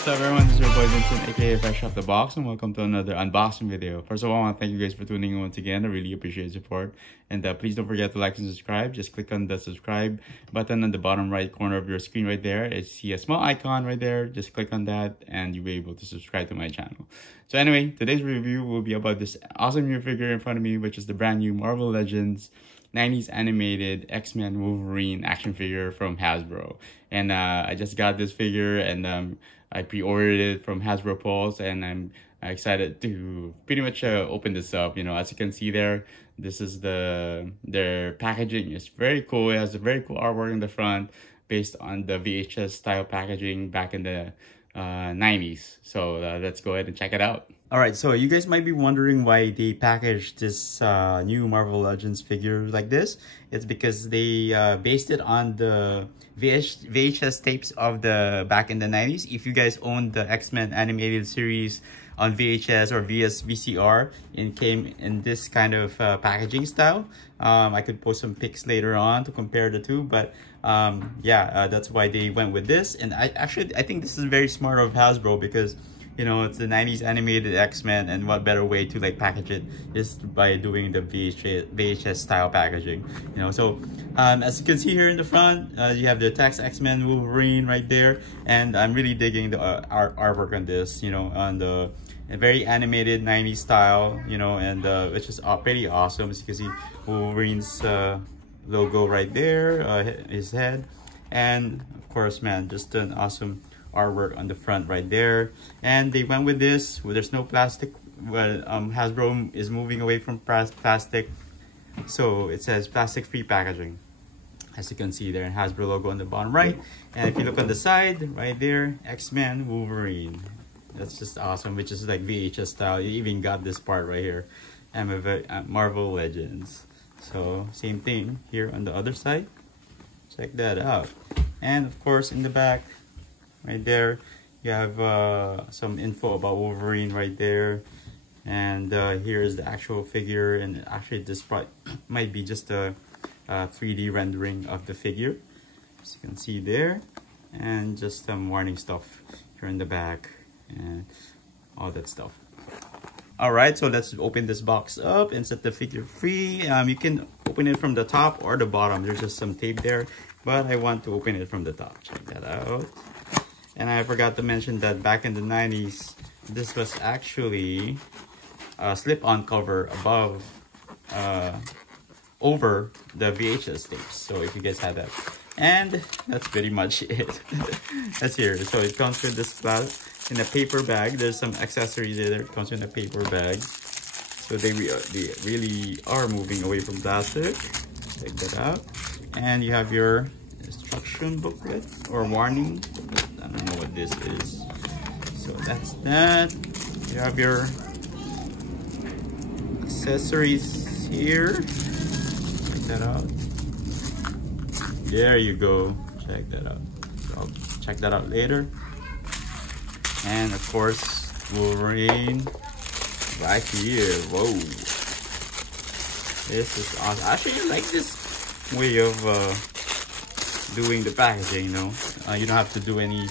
What's up everyone, this is your boy Vincent aka Fresh Off the Box, and welcome to another unboxing video. First of all, I want to thank you guys for tuning in once again. I really appreciate your support, and please don't forget to like and subscribe. Just click on the subscribe button on the bottom right corner of your screen right there. You see a small icon right there. Just click on that and you'll be able to subscribe to my channel. So anyway, today's review will be about this awesome new figure in front of me, which is the brand new Marvel Legends 90s animated X-Men Wolverine action figure from Hasbro. And I just got this figure, and I pre-ordered it from Hasbro Pulse, and I'm excited to pretty much open this up. You know, as you can see there, this is their packaging. It's very cool. It has a very cool artwork in the front based on the VHS style packaging back in the 90s. So let's go ahead and check it out. Alright, so you guys might be wondering why they packaged this new Marvel Legends figure like this. It's because they based it on the VHS tapes of the back in the 90s. If you guys owned the X-Men animated series on VHS or VCR, it came in this kind of packaging style. I could post some pics later on to compare the two, but that's why they went with this. And I think this is very smart of Hasbro, because you know, it's the 90s animated X-Men, and what better way to like package it is by doing the VHS style packaging, you know. So as you can see here in the front, you have the text X-Men Wolverine right there, and I'm really digging the artwork on this, you know, on the very animated 90s style, you know, and which is pretty awesome. As you can see, Wolverine's logo right there, his head, and of course, man, just an awesome artwork on the front right there. And they went with this where there's no plastic. Well, Hasbro is moving away from plastic, so it says plastic free packaging, as you can see there, and Hasbro logo on the bottom right. And if you look on the side right there, X-Men Wolverine, that's just awesome, which is like VHS style. You even got this part right here, Marvel Legends. So same thing here on the other side, check that out. And of course in the back right there, you have some info about Wolverine right there, and here is the actual figure. And actually this part might be just a 3D rendering of the figure, as you can see there, and just some warning stuff here in the back and all that stuff. Alright, so let's open this box up and set the figure free. You can open it from the top or the bottom. There's just some tape there, but I want to open it from the top. Check that out. And I forgot to mention that back in the 90s, this was actually a slip-on cover above, over the VHS tapes. So if you guys had that. And that's pretty much it. That's here. So it comes with this in a paper bag. There's some accessories there. It comes in a paper bag. So they really are moving away from plastic. Check that out. And you have your instruction booklet or warning. I don't know what this is. So that's that. You have your accessories here. Check that out. There you go. Check that out. So I'll check that out later. And of course, Wolverine right here. Whoa. This is awesome. Actually, I like this way of doing the packaging, you know. You don't have to do any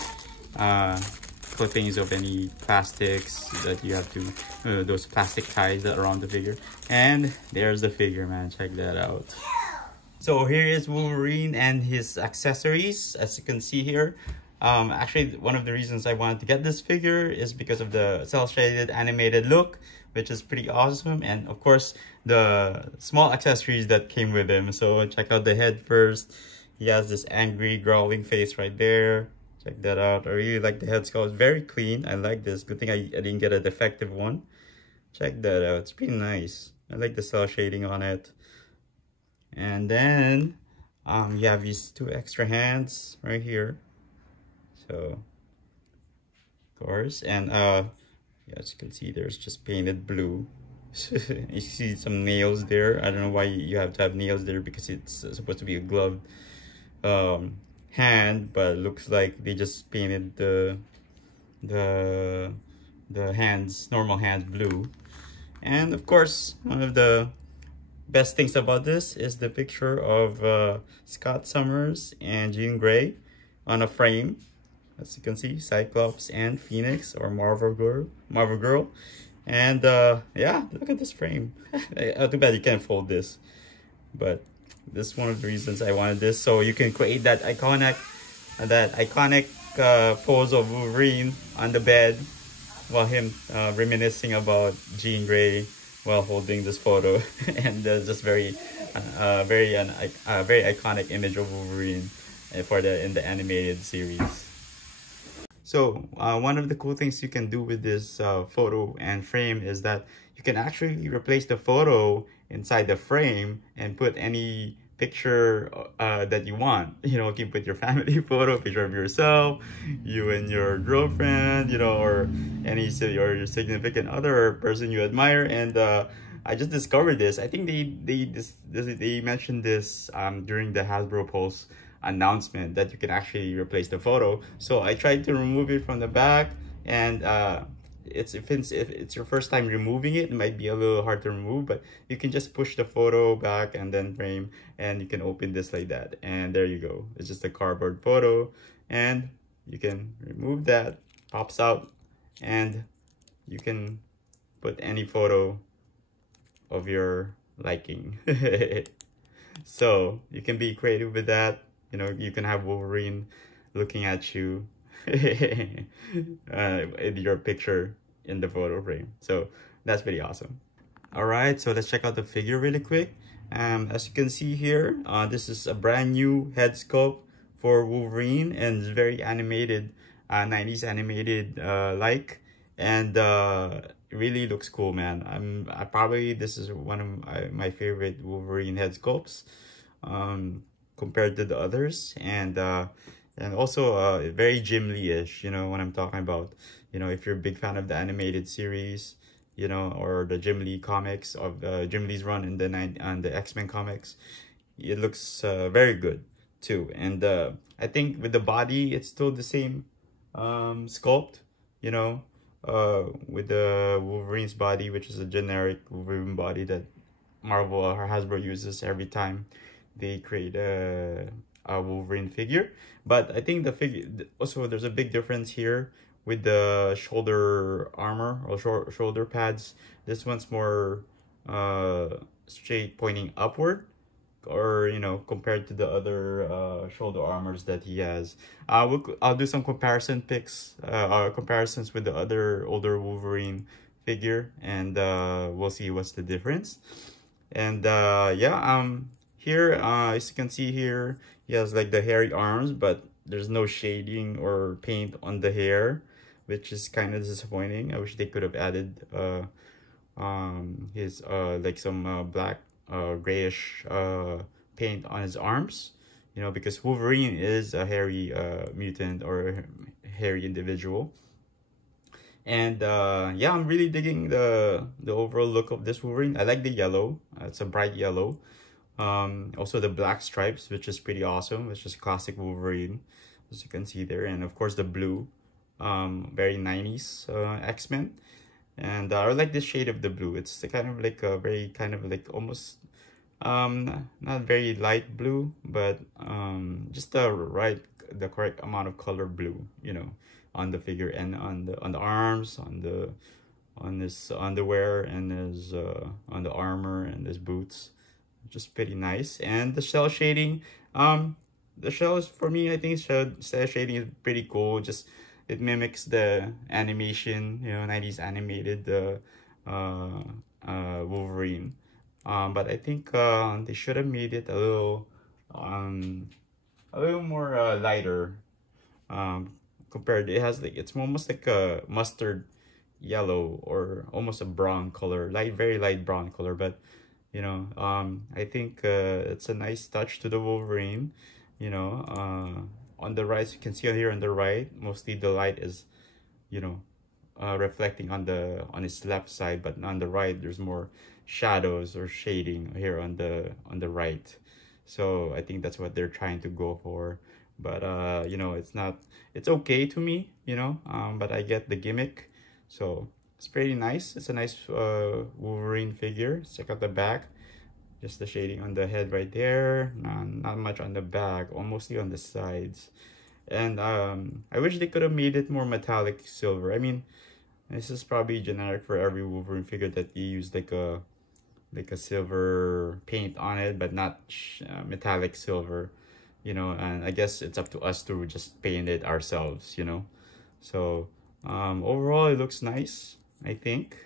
clippings of any plastics that you have to, those plastic ties that are on the figure. And there's the figure, man. Check that out. So here is Wolverine and his accessories, as you can see here. Actually, one of the reasons I wanted to get this figure is because of the cel-shaded animated look, which is pretty awesome, and of course the small accessories that came with him. So check out the head first. He has this angry growling face right there. Check that out. I really like the head sculpt. It's very clean. I like this. Good thing I didn't get a defective one. Check that out. It's pretty nice. I like the cel shading on it. And then you have these two extra hands right here. So of course, and as you can see, there's just painted blue. You see some nails there. I don't know why you have to have nails there, because it's supposed to be a gloved hand, but it looks like they just painted the hands, normal hands, blue. And of course, one of the best things about this is the picture of Scott Summers and Jean Grey on a frame. as you can see, Cyclops and Phoenix, or Marvel Girl. And yeah, look at this frame. Too bad you can't fold this, but this is one of the reasons I wanted this. So you can create that iconic pose of Wolverine on the bed, while him reminiscing about Jean Grey while holding this photo. And just very iconic image of Wolverine in the animated series. So one of the cool things you can do with this photo and frame is that you can actually replace the photo inside the frame and put any picture that you want. You know, you can put your family photo, picture of yourself, you and your girlfriend, you know, or your significant other, or person you admire. And I just discovered this. I think they mentioned this during the Hasbro Pulse announcement, that you can actually replace the photo. So I tried to remove it from the back, and if it's your first time removing it, it might be a little hard to remove, but you can just push the photo back and then frame, and you can open this like that, and there you go. It's just a cardboard photo, and you can remove that, pops out, and you can put any photo of your liking. So you can be creative with that. You know, you can have Wolverine looking at you in your picture in the photo frame. So that's pretty awesome. All right, so let's check out the figure really quick. As you can see here, this is a brand new head sculpt for Wolverine, and it's very animated, 90s animated like, and it really looks cool, man. This is one of my favorite Wolverine head sculpts compared to the others, and also very Jim Lee-ish, you know what I'm talking about. You know, if you're a big fan of the animated series, you know, or the Jim Lee comics, of Jim Lee's run in the X-Men comics, it looks very good too. And I think with the body, it's still the same sculpt, you know, with the Wolverine's body, which is a generic Wolverine body that Marvel or Hasbro uses every time they create a Wolverine figure. But I think the figure also, there's a big difference here with the shoulder armor or shoulder pads. This one's more straight, pointing upward, or you know, compared to the other shoulder armors that he has. I'll do some comparisons with the other older Wolverine figure, and we'll see what's the difference. And yeah, here as you can see here, he has like the hairy arms, but there's no shading or paint on the hair, which is kind of disappointing. I wish they could have added his like some black grayish paint on his arms, you know, because Wolverine is a hairy mutant, or hairy individual. And yeah, I'm really digging the overall look of this Wolverine. I like the yellow. It's a bright yellow. Also the black stripes, which is pretty awesome. It's just classic Wolverine, as you can see there. And of course the blue, very 90s X-Men. And I like this shade of the blue. It's kind of like a very kind of like almost not very light blue, but just the correct amount of color blue, you know, on the figure, and on the arms, on this underwear, and his on the armor and his boots. Just pretty nice. And the shell shading, the shell is, for me, I think shell shading is pretty cool. Just it mimics the animation, you know, 90s animated Wolverine. But I think they should have made it a little more lighter. Compared, it has like, it's almost like a mustard yellow, or almost a brown color, very light brown color. But you know, I think it's a nice touch to the Wolverine. You know, on the right, you can see here on the right, mostly the light is, you know, reflecting on his left side, but on the right there's more shadows or shading here on the right. So I think that's what they're trying to go for. But you know, it's okay to me, you know, but I get the gimmick. So it's pretty nice. It's a nice Wolverine figure. Check out the back. Just the shading on the head right there. Not much on the back, mostly on the sides. And I wish they could have made it more metallic silver. I mean, this is probably generic for every Wolverine figure, that you use like a silver paint on it, but not metallic silver, you know. And I guess it's up to us to just paint it ourselves, you know. So overall it looks nice, I think,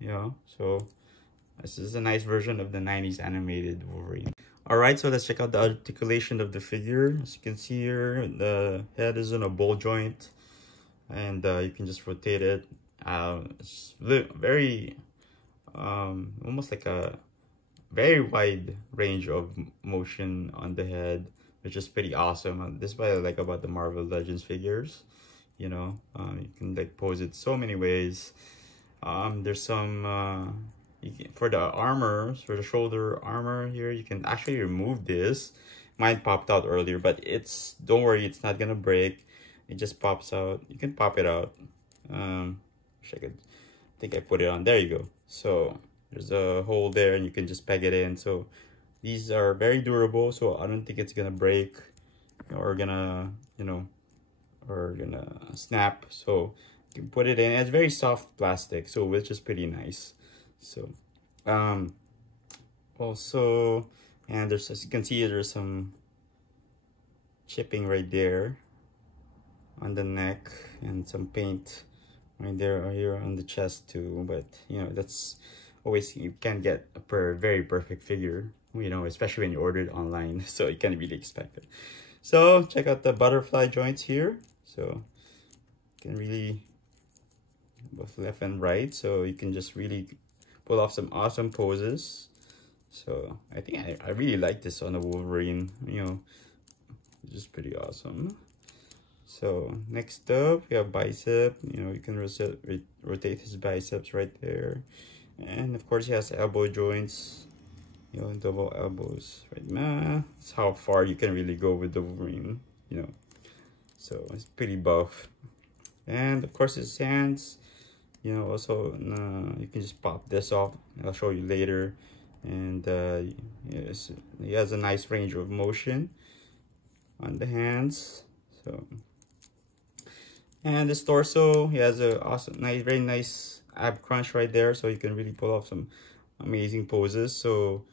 you know. So this is a nice version of the 90s animated Wolverine. All right, so let's check out the articulation of the figure. As you can see here, the head is in a ball joint, and you can just rotate it. It's very almost like a very wide range of motion on the head, which is pretty awesome. This is what I like about the Marvel Legends figures, you know. You can like pose it so many ways. There's some for the armor, for the shoulder armor here, you can actually remove this. Mine popped out earlier, but don't worry, it's not gonna break. It just pops out. You can pop it out. Wish I think I put it on. There you go. So there's a hole there, and you can just peg it in. So these are very durable, so I don't think it's gonna break or gonna, you know, or gonna snap. So you can put it in. It's very soft plastic, so which is pretty nice. So also, and there's, as you can see, there's some chipping right there on the neck, and some paint right there or here on the chest too. But you know, that's always, you can't get a very perfect figure, you know, especially when you order it online. So you can't really expect it. So check out the butterfly joints here. So you can really both left and right, so you can just really pull off some awesome poses. So I think I really like this on the Wolverine, you know, it's just pretty awesome. So next up, we have bicep. You know, you can rotate his biceps right there. And of course, he has elbow joints, you know, double elbows right now. That's how far you can really go with the Wolverine, you know. So it's pretty buff. And of course, his hands, you know, also you can just pop this off. I'll show you later. And yes, he has a nice range of motion on the hands. So, and this torso, he has a awesome, very nice ab crunch right there, so you can really pull off some amazing poses. So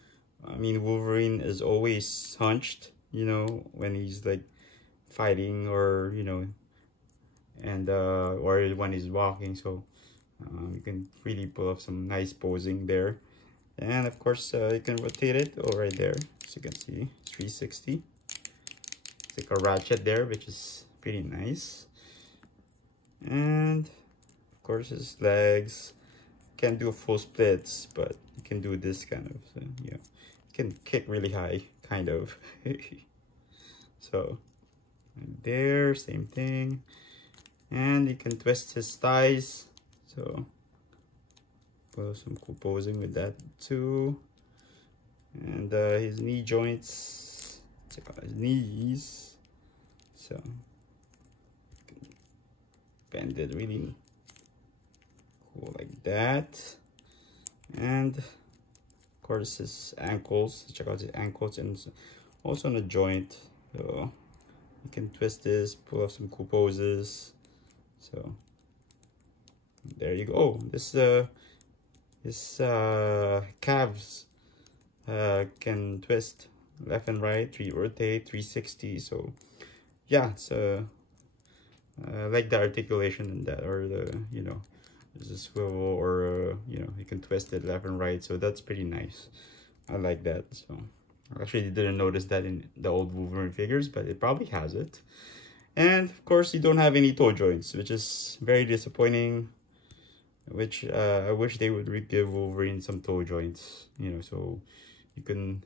I mean, Wolverine is always hunched, you know, when he's like fighting, or you know, and or when he's walking. So you can really pull off some nice posing there. And of course, you can rotate it right there, as you can see, 360. It's like a ratchet there, which is pretty nice. And of course, his legs can't do full splits, but you can do this kind of, you know, you can kick really high, kind of. So there, same thing. And you can twist his thighs. So some cool posing with that too. And his knee joints, check out his knees. So bend it really cool like that. And of course his ankles, check out his ankles, and also on the joint. So you can twist this, pull off some cool poses. So there you go. Oh, his calves can twist left and right, rotate 360. So yeah, it's like the articulation in that, or the, you know, there's a swivel, or you know, you can twist it left and right. So that's pretty nice. I like that. So I actually didn't notice that in the old Wolverine figures, but it probably has it. And of course, you don't have any toe joints, which is very disappointing. Which I wish they would give Wolverine some toe joints, you know, so you can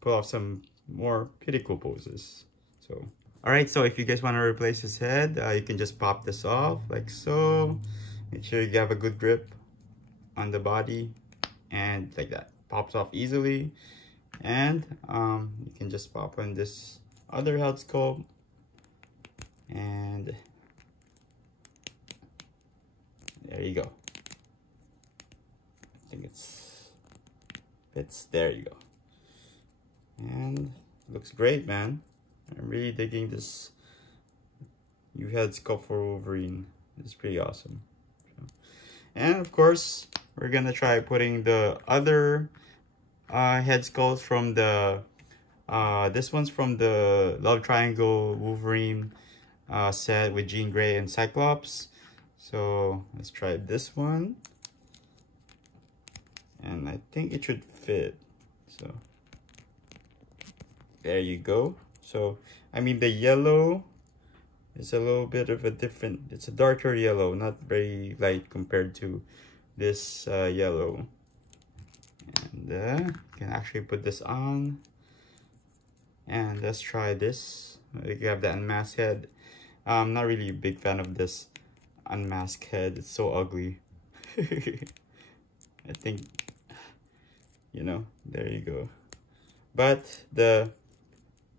pull off some more pretty cool poses. So all right, so if you guys want to replace his head, you can just pop this off like so. Make sure you have a good grip on the body, and like that, pops off easily. And you can just pop on this other head sculpt, and there you go. I think it's there you go. And looks great, man. I'm really digging this new head sculpt for Wolverine. It's pretty awesome. And of course, we're gonna try putting the other head sculpts from the this one's from the Love Triangle Wolverine set with Jean Grey and Cyclops. So let's try this one, and I think it should fit. So there you go. So I mean, the yellow is a little bit of a different, it's a darker yellow, not very light compared to this yellow. And you can actually put this on, and let's try this. You have the unmasked head. I'm not really a big fan of this unmasked head. It's so ugly. I think, you know, there you go. But the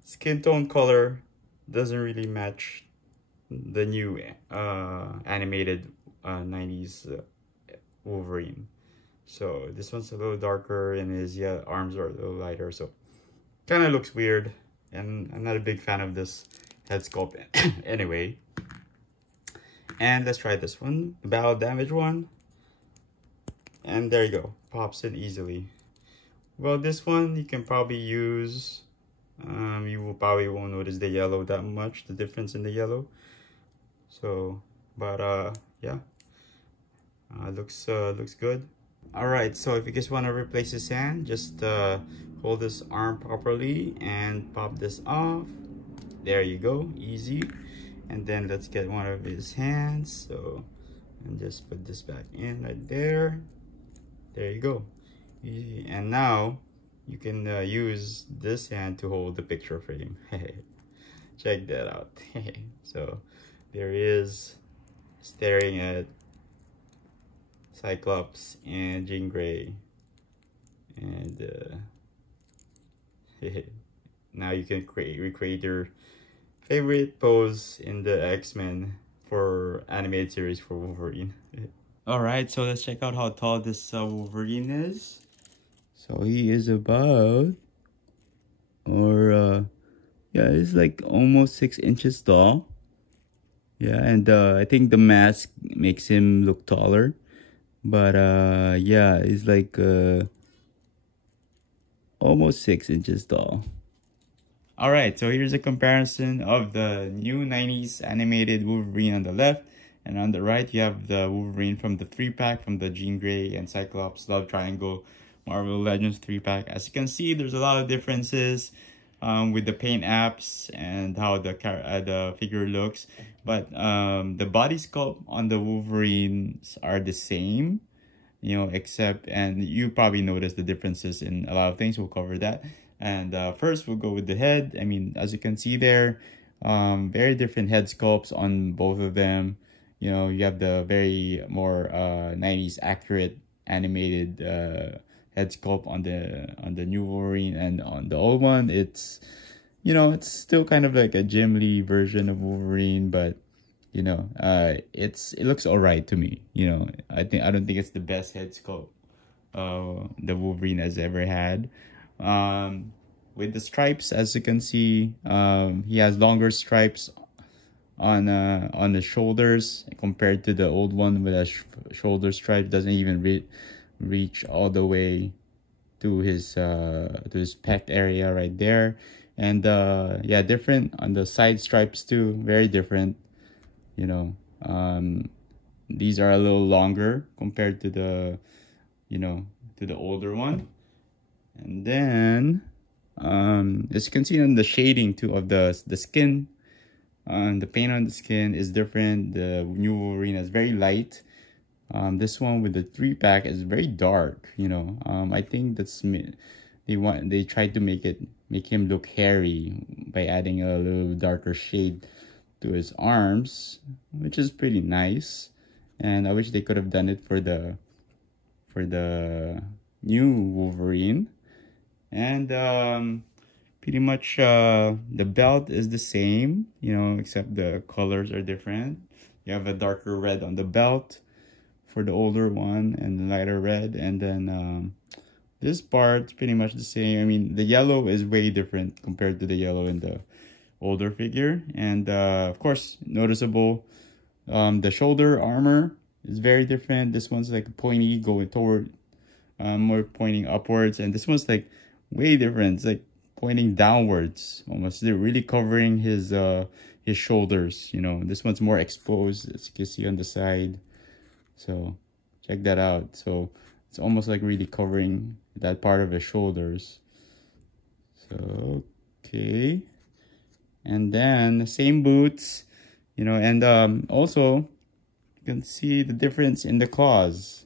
skin tone color doesn't really match the new animated 90s Wolverine. So this one's a little darker, and his arms are a little lighter, so kind of looks weird, and I'm not a big fan of this head sculpt anyway. And let's try this one, the battle damage one, and there you go, pops in easily. Well, this one you can probably use, you probably won't notice the yellow that much, the difference in the yellow. So but yeah, looks good. All right, so if you guys want to replace his hand, just hold this arm properly and pop this off. There you go, easy. And then let's get one of his hands, so, and just put this back in right there. There you go, easy. And now you can use this hand to hold the picture frame. Check that out. So there he is, staring at Cyclops and Jean Grey, and now you can recreate your favorite pose in the X-Men for animated series for Wolverine. All right, so let's check out how tall this Wolverine is. So he is about, or yeah, he's like almost 6 inches tall. Yeah, and I think the mask makes him look taller. But yeah, it's like almost 6 inches tall. All right, so here's a comparison of the new 90s animated Wolverine on the left, and on the right you have the Wolverine from the 3-pack from the Jean Grey and Cyclops Love Triangle Marvel Legends 3-pack. As you can see, there's a lot of differences with the paint apps and how the figure looks, but the body sculpt on the Wolverines are the same, you know, except, and you probably notice the differences in a lot of things. We'll cover that. And first we'll go with the head. I mean, as you can see there, very different head sculpts on both of them. You know, you have the very more 90s accurate animated head sculpt on the new Wolverine, and on the old one, it's, you know, it's still kind of like a Jim Lee version of Wolverine, but you know, it looks all right to me. You know, I don't think it's the best head sculpt the Wolverine has ever had. With the stripes, as you can see, he has longer stripes on the shoulders compared to the old one with a shoulder stripe. Doesn't even reach all the way to his pec area right there. And yeah, different on the side stripes too, very different. You know, these are a little longer compared to the, you know, to the older one. And then as you can see on the shading too of the skin, the paint on the skin is different. The new Wolverine is very light. This one with the 3-pack is very dark. You know, I think that's they tried to make him look hairy by adding a little darker shade to his arms, which is pretty nice. And I wish they could have done it for the new Wolverine. And pretty much the belt is the same, you know, except the colors are different. You have a darker red on the belt for the older one and the lighter red, and then this part's pretty much the same. I mean, the yellow is way different compared to the yellow in the older figure. And of course, noticeable, the shoulder armor is very different. This one's like pointy, going toward, more pointing upwards, and this one's like way different. It's like pointing downwards almost. They're really covering his shoulders, you know. This one's more exposed, as you can see on the side. So check that out. So it's almost like really covering that part of his shoulders. So okay, and then the same boots, you know. And also you can see the difference in the claws.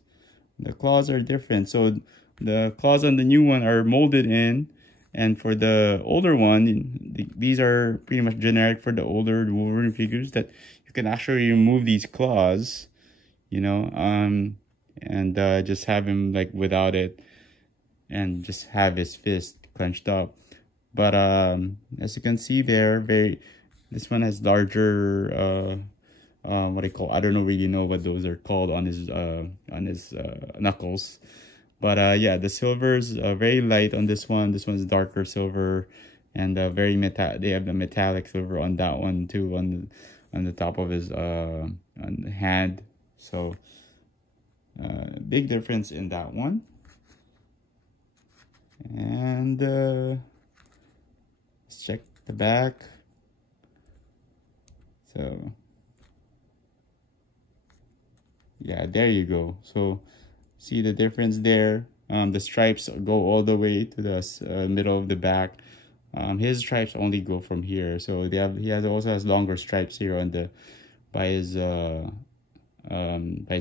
The claws are different. So the claws on the new one are molded in, and for the older one, these are pretty much generic for the older Wolverine figures, that you can actually remove these claws, you know, and just have him like without it, and just have his fist clenched up. But as you can see there, this one has larger what do you call, I don't really know what those are called on his knuckles. But yeah, the silver's very light on this one. This one's darker silver, and very they have the metallic silver on that one too, on the top of his on the hand. So big difference in that one. And let's check the back. So yeah, there you go. So see the difference there. The stripes go all the way to the middle of the back. His stripes only go from here. So he also has longer stripes here on the by his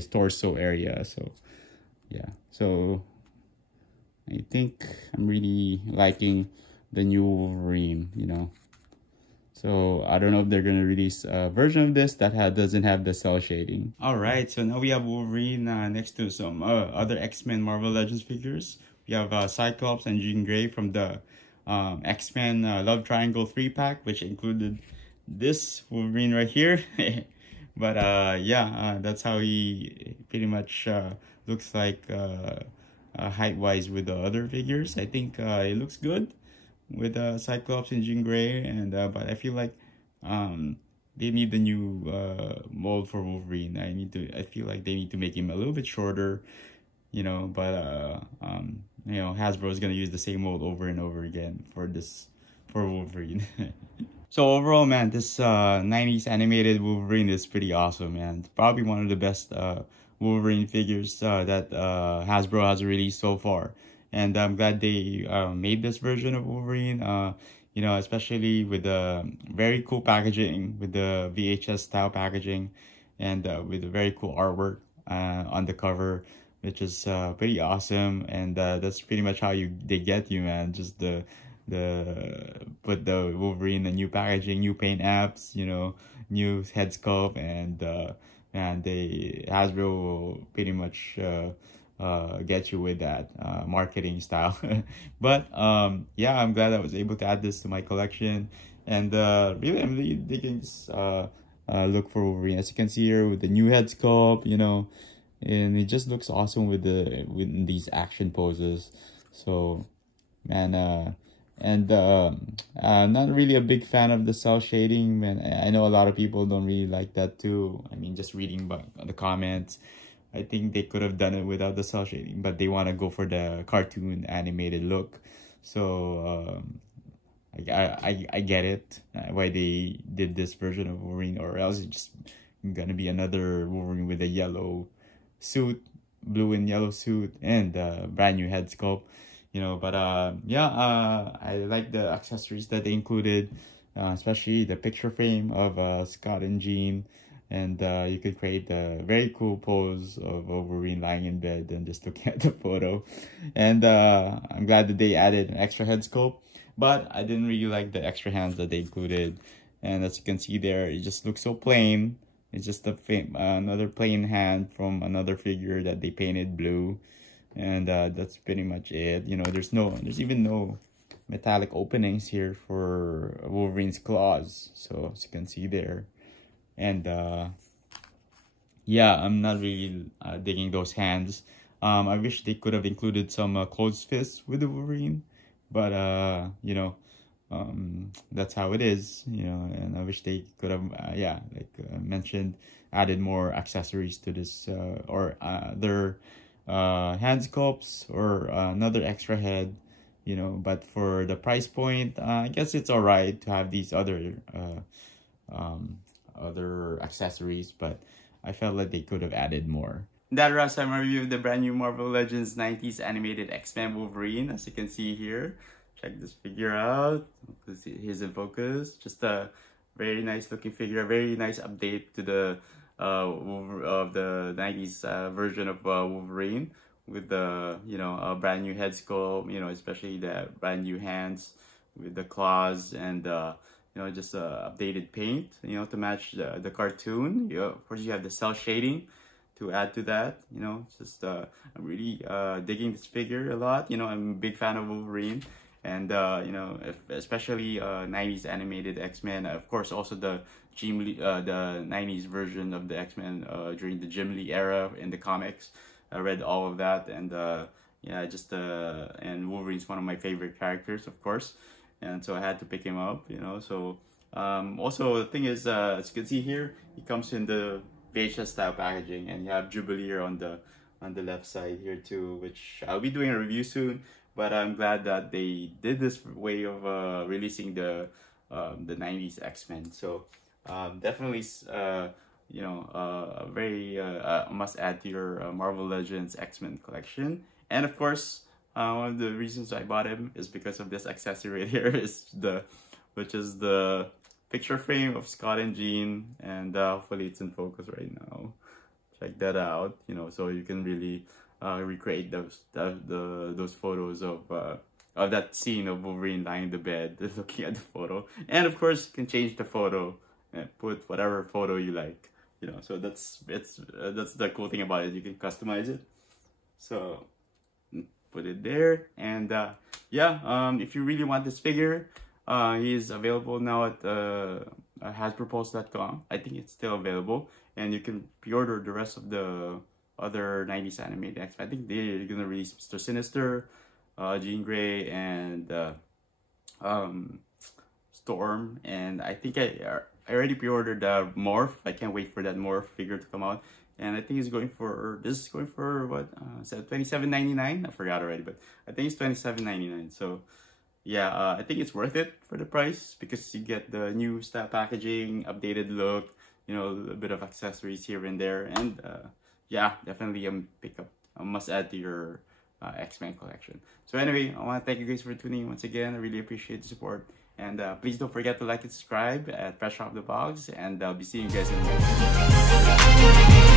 torso area. So yeah, so I think I'm really liking the new Wolverine, you know. So I don't know if they're gonna release a version of this that doesn't have the cell shading. All right, so now we have Wolverine next to some other X-Men Marvel Legends figures. We have Cyclops and Jean Grey from the X-Men Love Triangle 3-pack, which included this Wolverine right here. But yeah, that's how he pretty much looks like height-wise with the other figures. I think it looks good with Cyclops and Jean Grey, and but I feel like they need the new mold for Wolverine. I feel like they need to make him a little bit shorter, you know. But you know, Hasbro is gonna use the same mold over and over again for Wolverine. So overall, man, this 90s animated Wolverine is pretty awesome, man. It's probably one of the best Wolverine figures that Hasbro has released so far. And I'm glad they made this version of Wolverine, you know, especially with the very cool packaging, with the VHS style packaging, and with the very cool artwork on the cover, which is pretty awesome. And that's pretty much how they get you, man. Just put the Wolverine, the new packaging, new paint apps, you know, new head sculpt, and man, Hasbro will pretty much get you with that marketing style. But yeah, I'm glad I was able to add this to my collection, and really I'm really digging this look for Wolverine. As you can see here with the new head sculpt, you know, and it just looks awesome with these action poses. So man, and I'm not really a big fan of the cell shading, man. I know a lot of people don't really like that too. I mean, just reading the comments, I think they could have done it without the cell shading, but they want to go for the cartoon animated look. So I get it why they did this version of Wolverine, or else it's just gonna be another Wolverine with a yellow suit, blue and yellow suit, and brand new head sculpt, you know. But yeah, I like the accessories that they included, especially the picture frame of Scott and Jean. And you could create a very cool pose of Wolverine lying in bed and just looking at the photo. And I'm glad that they added an extra head sculpt, but I didn't really like the extra hands that they included. And as you can see there, it just looks so plain. It's just another plain hand from another figure that they painted blue. And that's pretty much it. You know, there's even no metallic openings here for Wolverine's claws. So as you can see there. And yeah, I'm not really digging those hands. I wish they could have included some closed fists with the Wolverine, but you know, that's how it is, you know. And I wish they could have mentioned, added more accessories to this, or their hand sculpts, or another extra head, you know. But for the price point, I guess it's all right to have these other accessories, but I felt like they could have added more. That wraps up my review of the brand new Marvel Legends 90s animated X-Men Wolverine. As you can see here, check this figure out. He's in focus. Just a very nice looking figure, a very nice update to the of the 90s version of Wolverine, with the, you know, a brand new head sculpt, you know, especially the brand new hands with the claws, and you know, just updated paint, you know, to match the cartoon. You know, of course, you have the cell shading to add to that, you know. Just I'm really digging this figure a lot. You know, I'm a big fan of Wolverine, and you know, especially 90s animated X-Men. Of course, also the the 90s version of the X-Men during the Jim Lee era in the comics. I read all of that, and yeah, just and Wolverine's one of my favorite characters, of course, and so I had to pick him up, you know. So also the thing is, as you can see here, he comes in the VHS style packaging, and you have Jubilee on the left side here too, which I'll be doing a review soon. But I'm glad that they did this way of releasing the 90s X-Men. So definitely you know, a very must add to your Marvel Legends X-Men collection. And of course, one of the reasons I bought him is because of this accessory right here, which is the picture frame of Scott and Jean, and hopefully it's in focus right now. Check that out, you know, so you can really recreate those photos of that scene of Wolverine lying in the bed looking at the photo. And of course, you can change the photo and put whatever photo you like, you know. So that's the cool thing about it. You can customize it. So put it there, and yeah, if you really want this figure, he's available now at hasbropulse.com. I think it's still available, and you can pre-order the rest of the other 90s animated X-Men. I think they're gonna release Mr. Sinister, Jean Grey, and Storm, and I think I already pre-ordered the Morph. I can't wait for that Morph figure to come out. And I think it's going for, this is going for what, $27.99? I forgot already, but I think it's $27.99. So yeah, I think it's worth it for the price, because you get the new style packaging, updated look, you know, a bit of accessories here and there. And yeah, definitely a must add to your X-Men collection. So anyway, I want to thank you guys for tuning in once again. I really appreciate the support. And please don't forget to like and subscribe at Fresh Off the Box. And I'll be seeing you guys in the next video.